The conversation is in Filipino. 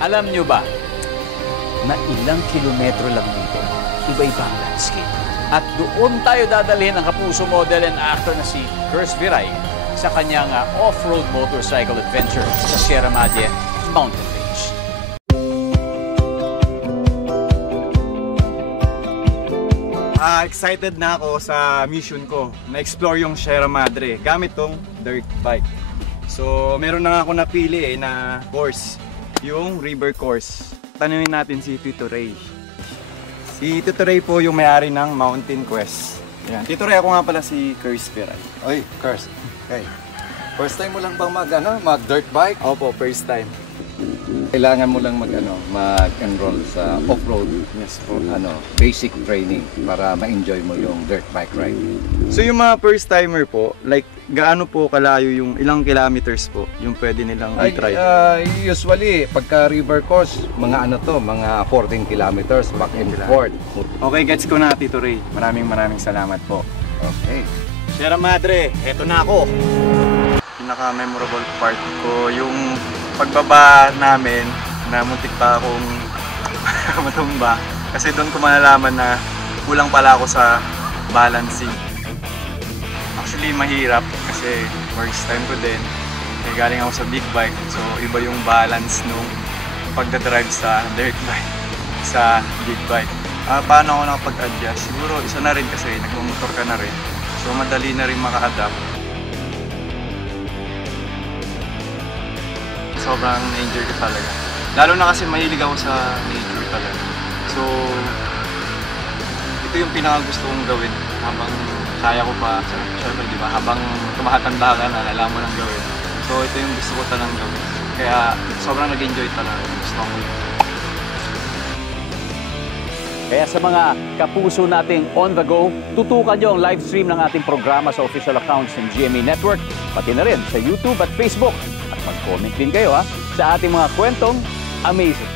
Alam nyo ba na ilang kilometro lang dito, iba-iba ang landscape. At doon tayo dadalhin ang kapuso model and actor na si Curse Viray sa kanyang off-road motorcycle adventure sa Sierra Madre Mountain Range. Excited na ako sa mission ko na explore yung Sierra Madre gamit tong dirt bike. So meron na ako napili na course, yung river course. Tanungin natin si Tito Ray. Si Tito Ray po yung may-ari ng Mountain Quest. Yan. Tito Ray, ako nga pala si Curse Viray. Oy, Curse. Okay. First time mo lang bang mag dirt bike? Opo, first time. Kailangan mo lang mag-enroll sa off-road, Yes po. basic training para ma-enjoy mo yung dirt bike ride. So yung mga first timer po, like gaano po kalayo yung ilang kilometers po yung pwede nilang i-try? Usually, pagka river course, mga mga 14 kilometers back and forth. Okay, gets ko na, Tito Ray. Maraming salamat po. Okay. Sierra Madre, eto na ako. Pinaka-memorable part ko yung pagbaba namin na muntik pa akong matumba. Kasi doon ko malalaman na kulang pala ako sa balancing. Actually, mahirap kasi first time ko din. Galing ako sa big bike, so iba yung balance nung pagdadrive sa dirt bike sa big bike. Paano ako nakapag-adjust? Siguro isa na rin kasi nagmumotor ka na rin. So madali na rin maka-adapt. Sobrang na-enjoy ko talaga. Lalo na kasi mahilig ako sa nature talaga. So, ito yung pinaka-gusto kong gawin habang kaya ko pa. Siyempre, di ba? Habang tumatanda ka na, alam mo nang gawin. So, ito yung gusto ko talagang gawin. Kaya, sobrang nag-enjoy talaga. Gusto ko yun. Kaya sa mga kapuso nating on the go, tutukan nyo ang live stream ng ating programa sa official accounts ng GMA Network, pati na rin sa YouTube at Facebook. At mag-comment din kayo sa ating mga kwentong amazing.